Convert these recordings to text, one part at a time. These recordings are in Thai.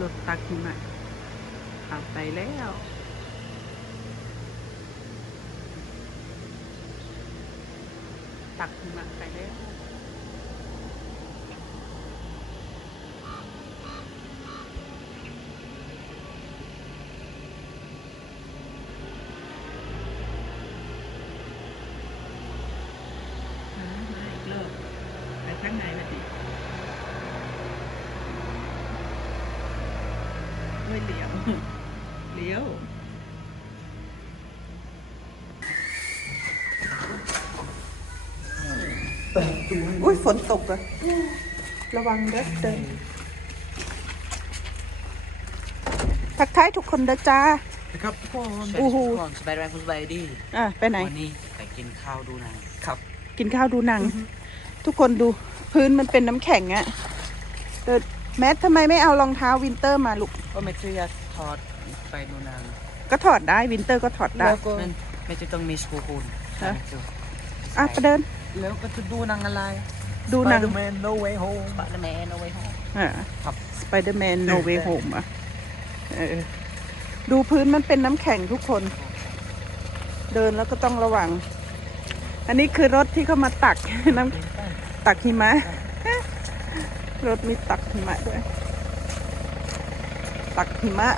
รถตักหิมะขับไปแล้วตักหิมะไปแล้ว อ่ามาอีกรอบไปข้างในละดิไม่เลี้ยว เลี้ยว อุ้ยฝนตกอะระวังเด้อเดินทักทายทุกคนเด้อจ้า นะครับทุกคนอู้หูก่อนสบายแรงคุณสบายดีอะไปไหน วันนี้ไปกินข้าวดูหนังครับ กินข้าวดูหนัง ทุกคนดูพื้นมันเป็นน้ำแข็งอะเดินแมททำไมไม่เอารองเท้าวินเตอร์มาลูก ก็ไม่เคยถอดไปดูหนังก็ถอดได้วินเตอร์ก็ถอดได้นั่นไม่จะต้องมีสกูคูนฮะ อะไปเดิน แล้วก็จะดูหนังอะไร ดูหนัง Spider-Man No Way Home Spider-Man No Way Home อ่าครับ Spider-Man No Way Home อะเออดูพื้นมันเป็นน้ำแข็งทุกคน เดินแล้วก็ต้องระวัง อันนี้คือรถที่เขามาตัก น้ำตักหิมะ รถมีตักหิมะด้วย ตักหิมะ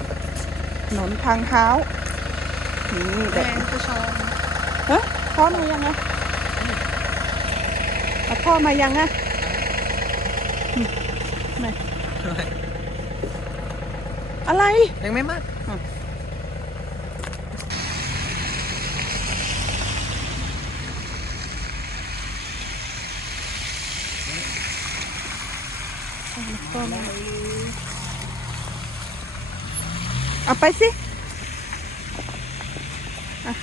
ถนนทางเท้านี่แบบผู้ชมเฮ้ยพ่อมายังไง เอาพ่อมายังอะอืมไหนอะไร ยังไม่มาพ่อมาเอาไปสิอะ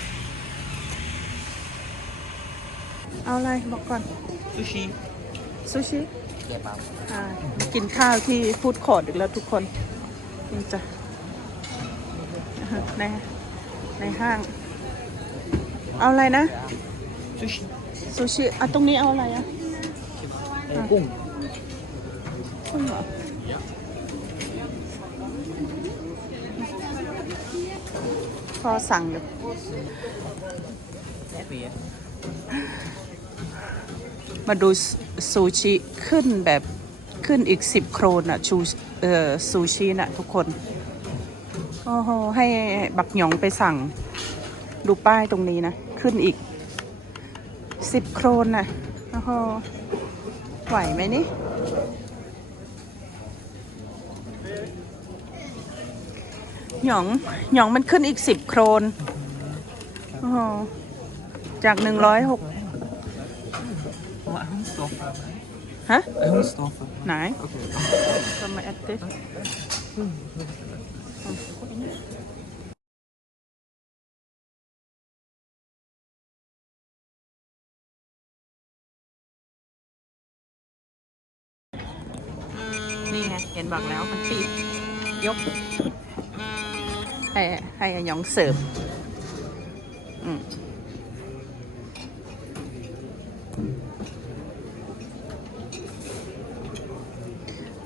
เอาอะไรบอกก่อน ซูชิซูชิเกี๊ยวเปล่าอ่ากินข้าวที่ฟู้ดคอร์ดอีกแล้วทุกคนนี่จ้ะในในห้าง เอาอะไรนะ ซูชิซูชิอะตรงนี้เอาอะไรอะกุ้งกุ้งเหรอพอสั่งอยู่เปีย มาดูซูชิขึ้นแบบขึ้นอีกสิบโครนอะชูเอ่อซูชิน่ะทุกคน โอ้โห ให้บักหยองไปสั่งดูป้ายตรงนี้นะ ขึ้นอีกสิบโครนน่ะโอ้โห ไหวไหมนี่ หยอง หยองมันขึ้นอีกสิบโครน โอ้โห จากหนึ่งร้อยหก ว่าห้องสโตฟฮะห้องสโตฟไหนโอเค Sama at this. นี่ไง เห็นบอกแล้วมันติ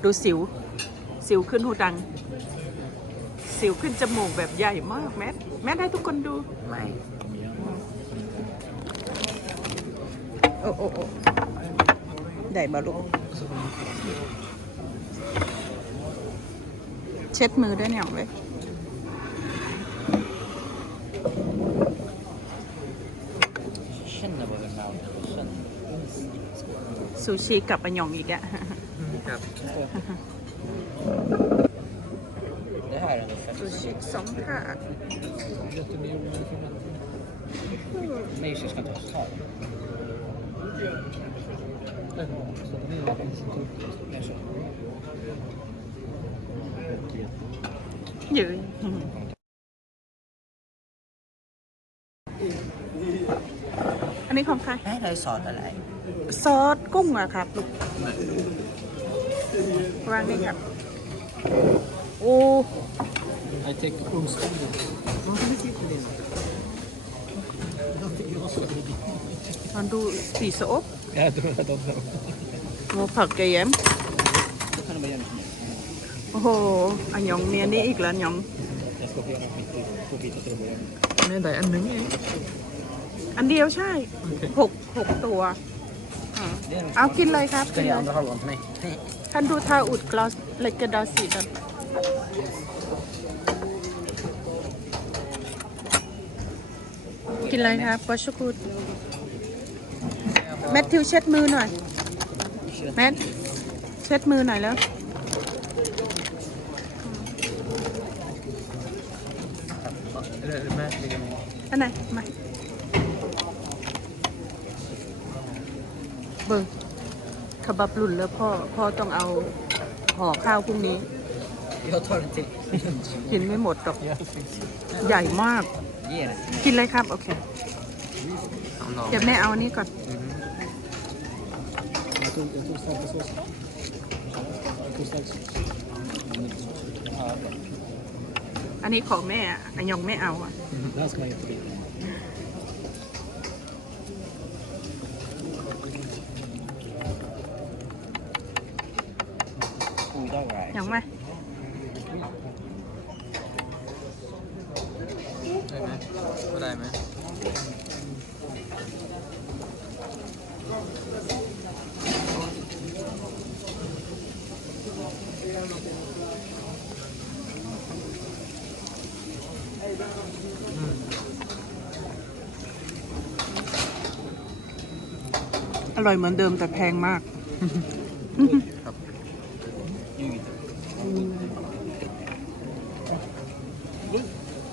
ดยกให้ให้อาหยองเสิร์ฟอืมดูสิว สิวขึ้นหูดัง สิวขึ้นจมูกแบบใหญ่มากแมทแมทให้ทุกคนดู ไม่โอ้โอ้โอ้ใหญ่มาลูกเช็ดมือด้วยเนี่ยเว้ยฉันนะบอกกันเราฉันซูชิกับอันยองอีกอะครับ det här är en ซูชิสองถาด Nej, jag ska ta sal. ยืนอันนี้ของใคร Nej, det är sal eller? ซอสกุ้งอะครับลูก วางนี่ครับ โอ้ I take onsdagen. Varför inte inte det? มันดูสีสอบ Jag tror att de har. โมผักกระเยม Då kan de bara göra som helst. โอ้โหอันยองเมียนี่อีกแล้วยอง Jag ska få göra mitt i två bitar till att börja med. แม่ได้อันหนึงเองอันเดียวใช่โอเคหกหกตัวอ่า เอากินเลยครับกิน Ska เล jag ย andra halvan till mig? ท่านดูทาอุดกลอสเลกกระดาสีกันกินอะไรครับปอชกุดแมทธิวเช็ดมือหน่อย แมทเช็ดมือหน่อยแล้ว Eller är det med? Ligger med? อันไหนมา เบิ่งขบับหลุ่นแล้วพ่อ พ่อต้องเอาห่อข้าวพรุ่งนี้ Jag tar en till. กินไม่หมดหรอก Ja. ใหญ่มาก Ge det. กินเลยครับ โอเค Om någon. เดี๋ยวแม่เอาอันนี้ก่อน Jag tog, jag tog starka såsen. Jag tog stark sås. Ja, okej. อันนี้ของแม่อะอันยองไม่เอาอะ Det här ska man ge till bilen. ยังไหม Är det med? Vad är det med? อ ร่อยเหมือนเดิมแต่แพงมาก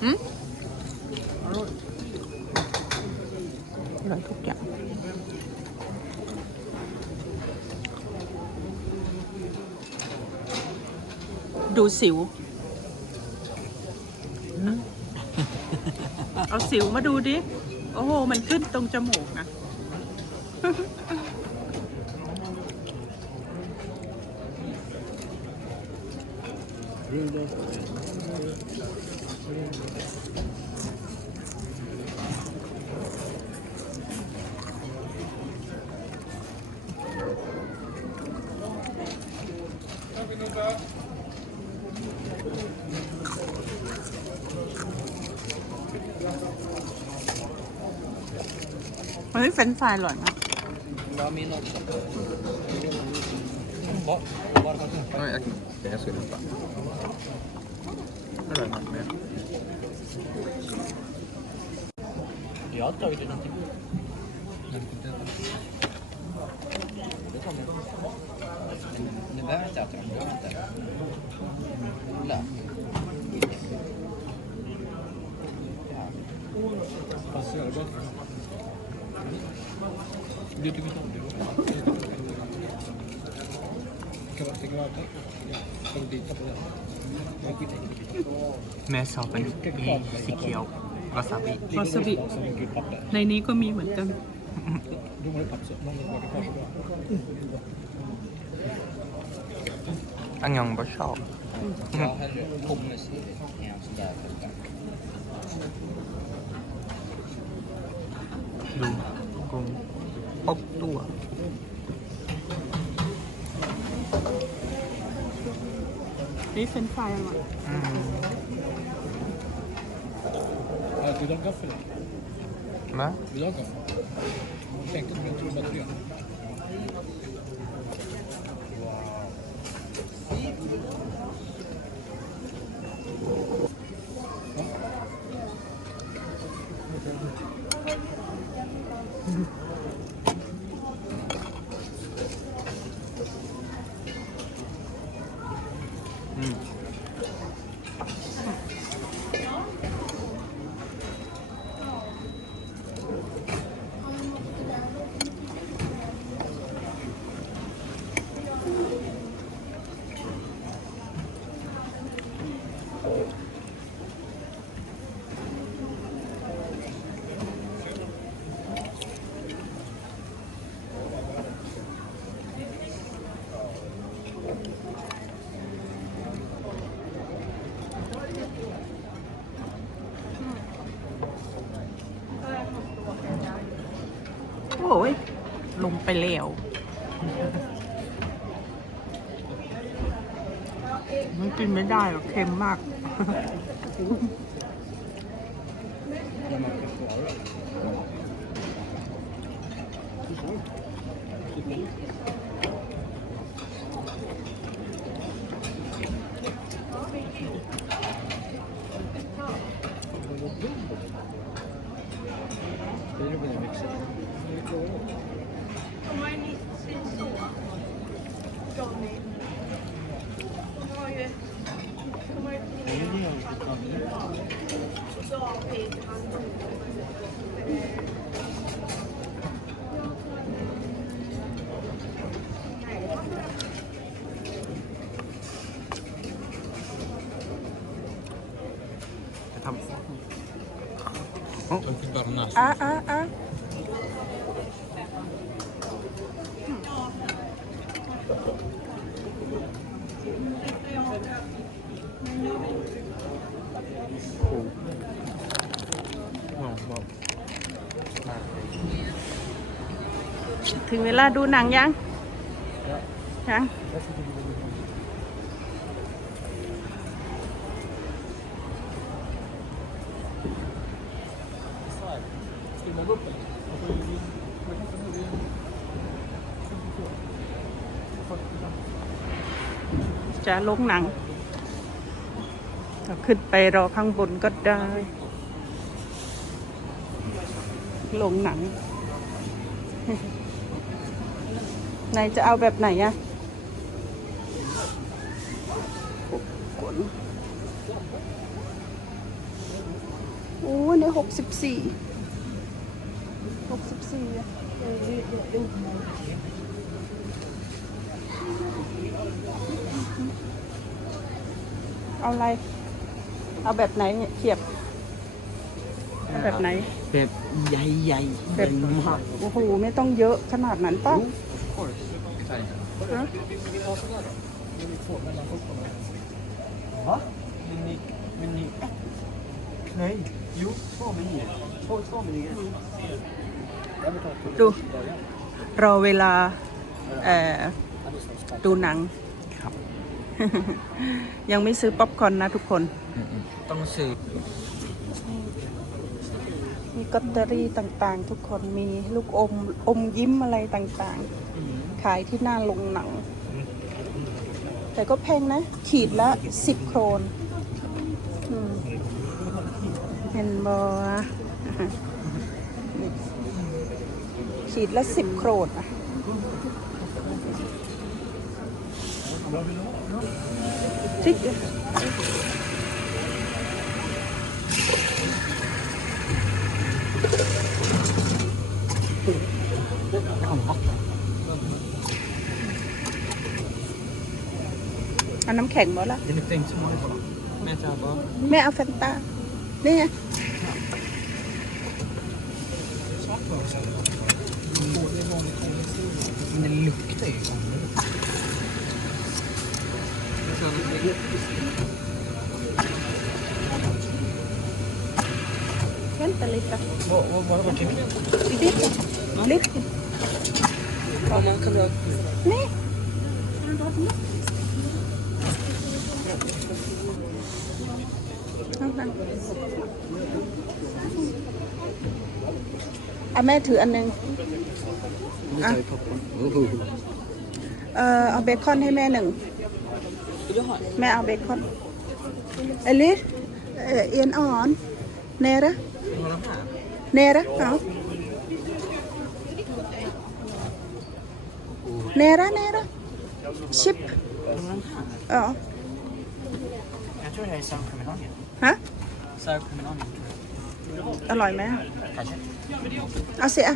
อืมอร่อยทุกอย่าง ดูสิว เอาสิวมาดูดิ โอ้โห มันขึ้นตรงจมูกนะ Rudolf. มันไม่เฟรนช์ฟรายอร่อยนะ Vad min också. Var, var var den? Nej, jag, jag ska hämta. Är det något mer? Jag har tagit den till. Det tar mig. Du behöver inte äta dem, du behöver inte. Lök. Fast jag är gott. Du tycker inte om det? แม่ซอเป็นมีสีเขียววาซาบิวาซาบิ ในนี้ก็มีเหมือนกัน อันยองบ่ชอบดูกลมปกตัว นี่เฟรนช์ฟรายอร่อยอืม Ja, Vill du ha gaffel? มา Vill du ha gaffel? Tänkte att du tog bara tre. Mm. ยลงไปแล้วมันกินไม่ได้หรอกเค็มมาก Det är det med mixen. Mm. จะท อะอะอะำลองบอกมาถึงเวลาดูหนังยัง ยัง จะลงหนังเราขึ้นไปรอข้างบนก็ได้ลงหนังไหนจะเอาแบบไหนอะกดโอ้ยเนี่ยหกสิบสี่หกสิบสี่อะ เอาอะไร เอาแบบไหนเนี่ยเขียบเอาแบบไหน แบบใหญ่ๆแบบมากโอ้โห ไม่ต้องเยอะขนาดนั้นป่ะฮะ Va? Men ni... Men ni... Nej. Jo, två menyer. Två, två menyer. Jag vill ta ett ดูรอเวลาเอ่อ Ja, det står starkt. ดูหนัง ยังไม่ซื้อป๊อปคอร์นนะทุกคน ต้องซื้อ มีกอตเตอรี่ต่างๆ ทุกคนมีลูกอมอมยิ้มอะไรต่างๆ ขายที่หน้าลงหนัง แต่ก็แพงนะ ขีดละสิบโครนอืมเห็นบอขีดละสิบโครนอะ Thích Ăn nấm khèn mới lắm Mẹ ăn Fanta Đi nha Det lukter ju เอาแม่ถืออันหนึง Nu tar vi popcorn. Oh. เออเอาเบคอนให้ แม่เอาเบคอนเอลิสเอีนอ่อนเนระเนระเอาเนระเนระชิปอ๋อฮะอร่อยไหมอ่เอาเสีย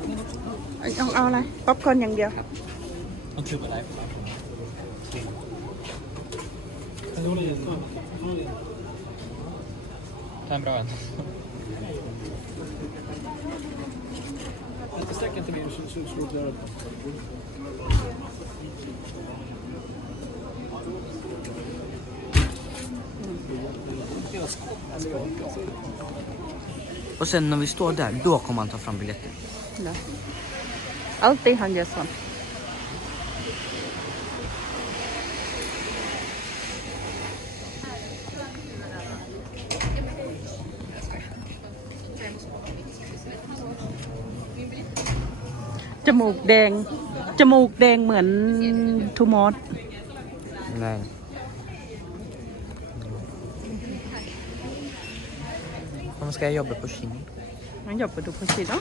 spärra. เอาเอาอะไร ป๊อปคอร์นอย่างเดียว En tubbe där. Ta en bra en. Inte sträck inte mer så så slår det upp. Och sen när vi står där, då kommer han ta fram biljetten. ఇలా అలా three hundred one จมูกแดง จมูกแดงเหมือนทูมอสได้ Vamos cair, ó, pra coxinha. Onde, ó, pra coxinha, ó?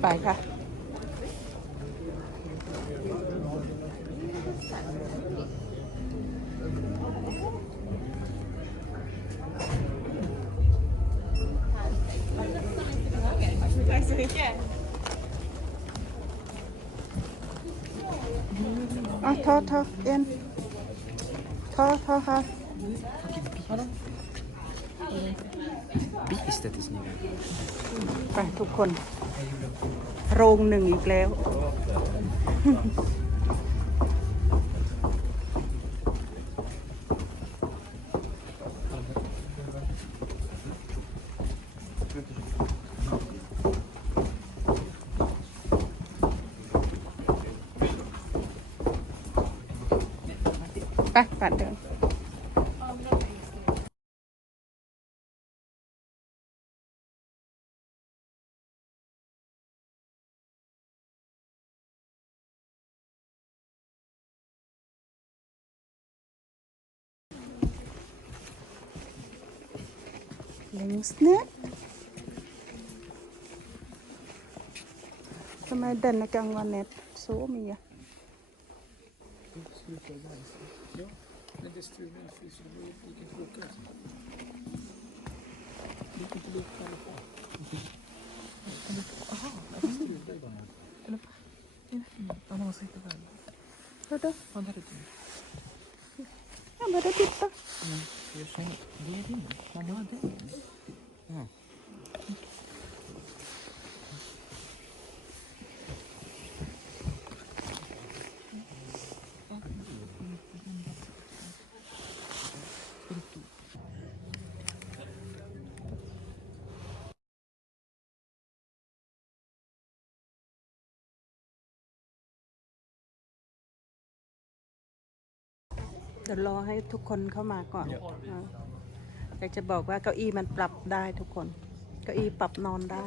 ไปดูพชิเนาะไปไปค่ะ อะทอทอเอ็นทอทอค่ะ Biestetiskt snygga. ไปทุกคน โรงหนึ่งอีกแล้ว ไปปัดเดิน Kenapa Sama dana kang wanet so ya. Ada Vad hade du? Ada เดี๋ยวรอให้ทุกคนเข้ามาก่อนอ่าอยากจะบอกว่าเก้าอี้มันปรับได้ทุกคน เก้าอี้ปรับนอนได้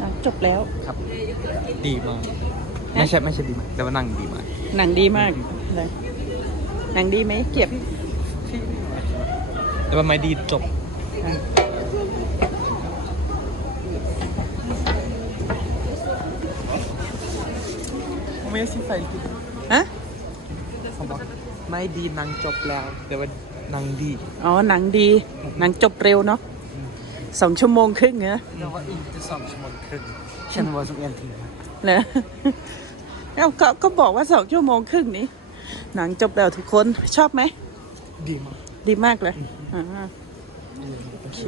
อะจบแล้ว ครับ ดีมาก ไม่ ใช่ไม่ใช่ดีมากแต่ว่านั่งดีมากหนังดีมากเลยหนังดีไหมเก็บแต่ว่าไม่ดีจบอะไม่ใช่ใส่ดีฮะเขาบอกไม่ดีนั่งจบแล้ว แต่ว่านั่งดีอ๋อหนังดีหนังจบเร็วเนาะสองชั่วโมงครึ่งเหรอ Det var inte som som man kunde. Kände bara som en timme. เหรอ เอ้าก็ก็บอกว่าสองชั่วโมงครึ่งนี้ หนังจบแล้วทุกคนชอบไหม ดีมากดีมากเลยอ่าโอเค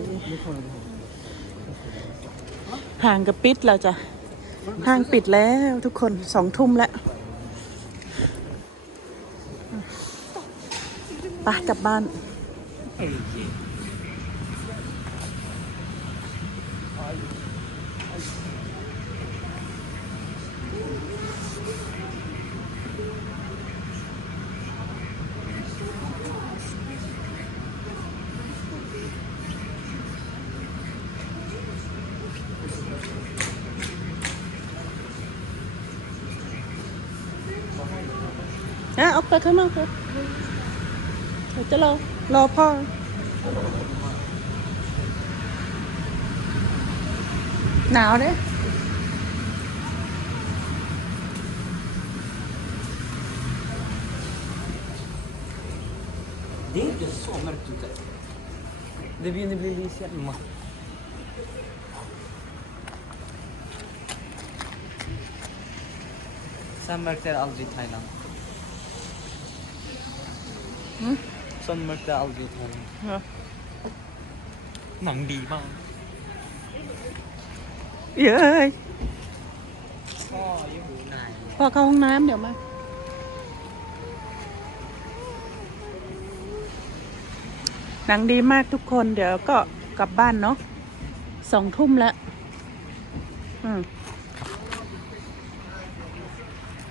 ห่างกับปิดเราจะห้างปิดแล้วทุกคนสองทุ่มแล้วไปกลับบ้านอ่ ไปข้างนอกเลยเดี๋ยวจะรอ รอพ่อ หนาวเด้ Det är inte så mörkt ute. Det börjar bli lite hemma. Så Här mörkt är det aldrig i Thailand. Mm. Så mörkt är det aldrig i Thailand. เหรอหนังดีมากเย้ยพอเข้าห้องน้ำเดี๋ยวมาหนังดีมากทุกคนเดี๋ยวก็กลับบ้านเนาะสองทุ่มแล้วอืม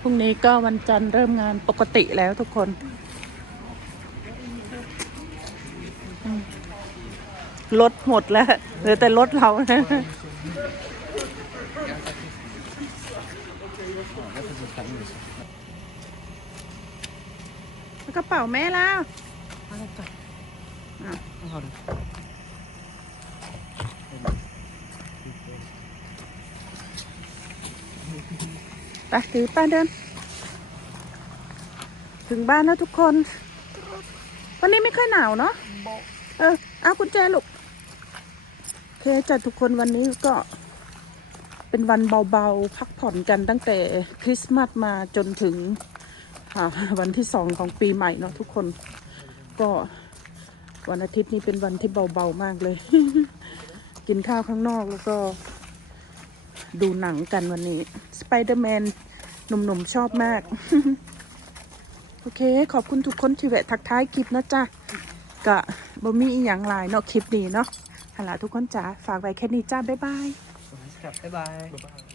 พรุ่งนี้ก็วันจันทร์เริ่มงานปกติแล้วทุกคนอืม รถหมดแล้วเหลือแต่รถเรากระเป๋าแม่แล้วไปถือป้าเดิน ถึงบ้านแล้วทุกคน วันนี้ไม่ค่อยหนาวเนาะ เออ เอากุญแจลูก เคจัดทุกคนวันนี้ก็เป็นวันเบาๆ พักผ่อนกันตั้งแต่คริสต์มาสมาจนถึงวันที่สองของปีใหม่เนาะทุกคนก็วันอาทิตย์นี้เป็นวันที่เบาๆมากเลย กินข้าวข้างนอกแล้วก็ดูหนังกันวันนี้สไปเดอร์แมนหนุ่มๆชอบมาก โอเค ขอบคุณทุกคนที่แวะทักท้ายคลิปนะจ๊ะกะบ่มีอีหยังหลายเนาะคลิปนี้เนาะ ฮัลโหลทุกคนจ๋าฝากไว้แค่นี้จ้าบ๊ายบาย บ๊ายบาย